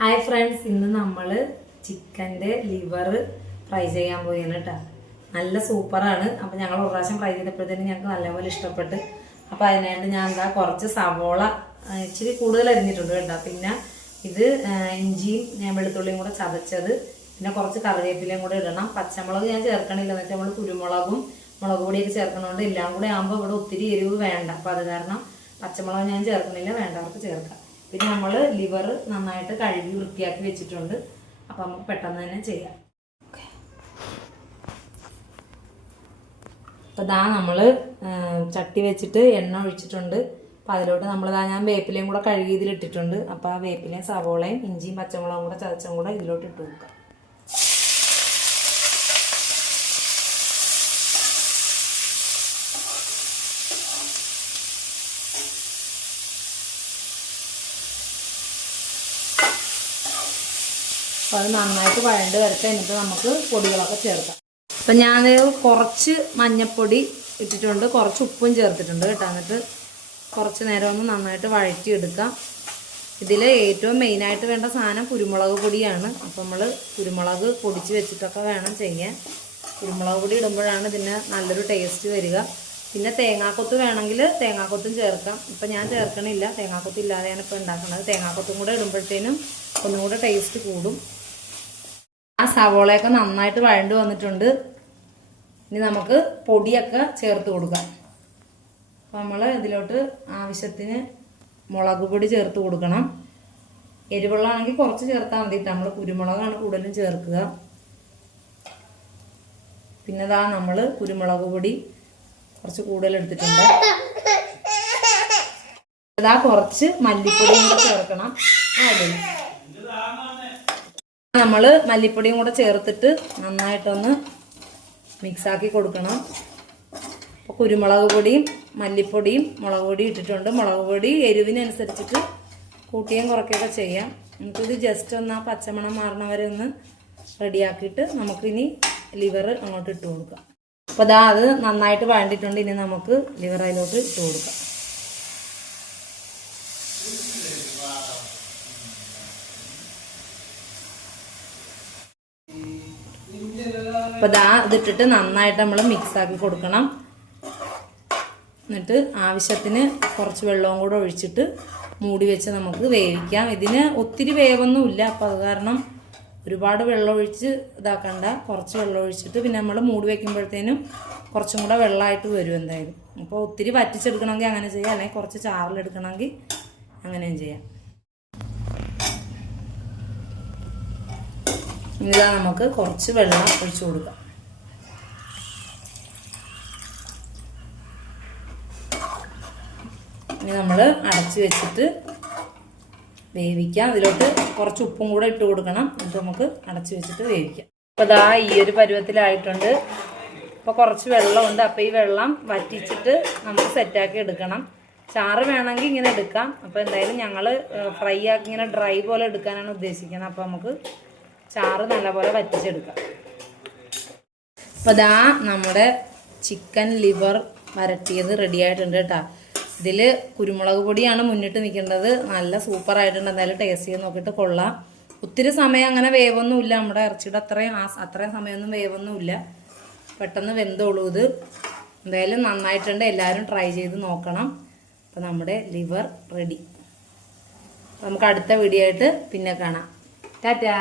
Hi friends ഇന്ന് നമ്മൾ ചിക്കന്റെ ലിവർ ഫ്രൈ ചെയ്യാൻ പോയാണ് കേട്ടോ നല്ല സൂപ്പറാണ് അപ്പം ഞങ്ങൾ ഒരു പ്രാവശ്യം ഫ്രൈ ചെയ്തപ്പോഴത്തേനും ഞങ്ങൾക്ക് നല്ലപോലെ ഇഷ്ടപ്പെട്ട്. അപ്പം അതിനായിട്ട് ഞാൻ എന്താ കുറച്ച് സവോള ഇച്ചിരി കൂടുതൽ അരിഞ്ഞിട്ടുണ്ട് കേട്ടോ. പിന്നെ ഇത് ഇഞ്ചിയും വെളുത്തുള്ളിയും കൂടെ ചതച്ചത്. പിന്നെ കുറച്ച് കറിവേപ്പിലയും കൂടെ ഇടണം. പച്ചമുളക് ഞാൻ ചേർക്കണില്ല. എന്നിട്ട് നമ്മൾ കുരുമുളകും മുളക് പൊടിയൊക്കെ ചേർക്കണോണ്ട് എല്ലാം കൂടെ ആകുമ്പോൾ ഇവിടെ ഒത്തിരി എരിവ് വേണ്ട. അപ്പം അത് കാരണം പച്ചമുളക് ഞാൻ ചേർക്കണില്ല. വേണ്ടവർക്ക് ചേർക്കാം. പിന്നെ നമ്മൾ ലിവർ നന്നായിട്ട് കഴുകി വൃത്തിയാക്കി വെച്ചിട്ടുണ്ട്. അപ്പം നമുക്ക് പെട്ടെന്ന് തന്നെ ചെയ്യാം. അപ്പോൾ ദാ നമ്മൾ ചട്ടി വെച്ചിട്ട് എണ്ണ ഒഴിച്ചിട്ടുണ്ട്. അപ്പോൾ അതിലോട്ട് നമ്മൾ ദാ ഞാൻ വേപ്പിലയും കൂടെ കഴുകി ഇതിലിട്ടിട്ടുണ്ട്. അപ്പോൾ ആ വേപ്പിലയും സവോളയും ഇഞ്ചിയും പച്ചമുളകും കൂടെ ചതച്ചും കൂടെ ഇതിലോട്ട് ഇട്ട് കൊടുക്കാം. അപ്പോൾ അത് നന്നായിട്ട് വഴണ്ട് വരട്ടെ എന്നിട്ട് നമുക്ക് പൊടികളൊക്കെ ചേർക്കാം. അപ്പം ഞാൻ കുറച്ച് മഞ്ഞപ്പൊടി ഇട്ടിട്ടുണ്ട് കുറച്ച് ഉപ്പും ചേർത്തിട്ടുണ്ട് കേട്ടോ. എന്നിട്ട് കുറച്ച് നേരം ഒന്ന് നന്നായിട്ട് വഴറ്റി എടുക്കാം ഇതിൽ ഏറ്റവും മെയിനായിട്ട് വേണ്ട സാധനം കുരുമുളക് പൊടിയാണ്. അപ്പം നമ്മൾ കുരുമുളക് പൊടിച്ച് വെച്ചിട്ടൊക്കെ വേണം ചെയ്യാൻ. കുരുമുളക് പൊടി ഇടുമ്പോഴാണ് ഇതിന് നല്ലൊരു ടേസ്റ്റ് വരിക. പിന്നെ തേങ്ങാക്കൊത്ത് വേണമെങ്കിൽ തേങ്ങാക്കൊത്തും ചേർക്കാം. ഇപ്പം ഞാൻ ചേർക്കണില്ല. തേങ്ങാക്കൊത്ത് ഇല്ലാതെയാണ് ഇപ്പോൾ ഉണ്ടാക്കുന്നത്. തേങ്ങാക്കൊത്തും കൂടെ ഇടുമ്പോഴത്തേനും ഒന്നും കൂടെ ടേസ്റ്റ് കൂടും. ആ സവോളയൊക്കെ നന്നായിട്ട് വഴണ്ട് വന്നിട്ടുണ്ട്. ഇനി നമുക്ക് പൊടിയൊക്കെ ചേർത്ത് കൊടുക്കാം. അപ്പോൾ നമ്മൾ ഇതിലോട്ട് ആവശ്യത്തിന് മുളക് പൊടി ചേർത്ത് കൊടുക്കണം. എരിവെള്ളമാണെങ്കിൽ കുറച്ച് ചേർത്താൽ മതി നമ്മൾ കുരുമുളകാണ് കൂടുതലും ചേർക്കുക. പിന്നെ ഇതാ നമ്മൾ കുരുമുളക് പൊടി കുറച്ച് കൂടുതൽ എടുത്തിട്ടുണ്ട്. ഇതാ കുറച്ച് മല്ലിപ്പൊടിയും കൂടെ ചേർക്കണം. അതെ നമ്മൾ മല്ലിപ്പൊടിയും കൂടെ ചേർത്തിട്ട് നന്നായിട്ടൊന്ന് മിക്സാക്കി കൊടുക്കണം. അപ്പോൾ കുരുമുളക് പൊടിയും മല്ലിപ്പൊടിയും മുളക് പൊടി ഇട്ടിട്ടുണ്ട്. മുളക് പൊടി എരിവിനനുസരിച്ചിട്ട് കൂട്ടിയും കുറയ്ക്കുകയൊക്കെ ചെയ്യാം. നമുക്കിത് ജസ്റ്റ് ഒന്ന് ആ പച്ചമണം മാറണ വരെ ഒന്ന് റെഡിയാക്കിയിട്ട് നമുക്കിനി ലിവർ അങ്ങോട്ട് ഇട്ട് കൊടുക്കാം. അപ്പോൾ ദാ അത് നന്നായിട്ട് വഴണ്ടിട്ടുണ്ട് ഇനി നമുക്ക് ലിവർ അതിലോട്ട് ഇട്ട് കൊടുക്കാം. അപ്പോൾ ദാ ഇതിട്ടിട്ട് നന്നായിട്ട് നമ്മൾ മിക്സ് ആക്കി കൊടുക്കണം. എന്നിട്ട് ആവശ്യത്തിന് കുറച്ച് വെള്ളവും കൂടെ ഒഴിച്ചിട്ട് മൂടി വെച്ച് നമുക്ക് വേവിക്കാം. ഇതിന് ഒത്തിരി വേവൊന്നുമില്ല. അപ്പോൾ അത് കാരണം ഒരുപാട് വെള്ളം ഒഴിച്ച് ഇതാക്കണ്ട. കുറച്ച് വെള്ളം ഒഴിച്ചിട്ട് പിന്നെ നമ്മൾ മൂടി വെക്കുമ്പോഴത്തേനും കുറച്ചും കൂടെ വെള്ളമായിട്ട് വരും എന്തായാലും. അപ്പോൾ ഒത്തിരി വറ്റിച്ചെടുക്കണമെങ്കിൽ അങ്ങനെ ചെയ്യാം. അല്ലെങ്കിൽ കുറച്ച് ചാറിലെടുക്കണമെങ്കിൽ അങ്ങനെയും ചെയ്യാം. ഇതാ നമുക്ക് കുറച്ച് വെള്ളം ഒഴിച്ചു കൊടുക്കാം. ഇനി നമ്മൾ അടച്ച് വെച്ചിട്ട് വേവിക്കാം. അതിലോട്ട് കുറച്ച് ഉപ്പും കൂടെ ഇട്ട് കൊടുക്കണം. എന്നിട്ട് നമുക്ക് അടച്ച് വെച്ചിട്ട് വേവിക്കാം. അപ്പോൾ ഇതാ ഈ ഒരു പരുവത്തിലായിട്ടുണ്ട്. അപ്പോൾ കുറച്ച് വെള്ളമുണ്ട്. അപ്പോൾ ഈ വെള്ളം വറ്റിച്ചിട്ട് നമുക്ക് സെറ്റാക്കി എടുക്കണം. ചാറ് വേണമെങ്കിൽ ഇങ്ങനെ എടുക്കാം. അപ്പോൾ എന്തായാലും ഞങ്ങൾ ഫ്രൈ ആക്കി ഇങ്ങനെ ഡ്രൈ പോലെ എടുക്കാനാണ് ഉദ്ദേശിക്കുന്നത്. അപ്പോൾ നമുക്ക് ചാറ് നല്ലപോലെ വറ്റിച്ചെടുക്കാം അപ്പോൾ ഇതാ നമ്മുടെ ചിക്കൻ ലിവർ വരട്ടിയത് റെഡി ആയിട്ടുണ്ട് കേട്ടോ. ഇതിൽ കുരുമുളക് പൊടിയാണ് മുന്നിട്ട് നിൽക്കേണ്ടത്. നല്ല സൂപ്പർ ആയിട്ടുണ്ട്. എന്തായാലും ടേസ്റ്റ് ചെയ്ത് നോക്കിയിട്ട് കൊള്ളാം. ഒത്തിരി സമയം അങ്ങനെ വേവൊന്നുമില്ല. നമ്മുടെ ഇറച്ചിയുടെ അത്രയും ആ അത്രയും സമയമൊന്നും വേവൊന്നുമില്ല. പെട്ടെന്ന് വെന്തോളൂ ഇത്. എന്തായാലും നന്നായിട്ടുണ്ട്. എല്ലാവരും ട്രൈ ചെയ്ത് നോക്കണം. അപ്പോൾ നമ്മുടെ ലിവർ റെഡി നമുക്ക് അടുത്ത വീഡിയോ ആയിട്ട് പിന്നെ കാണാം. ടാറ്റാ.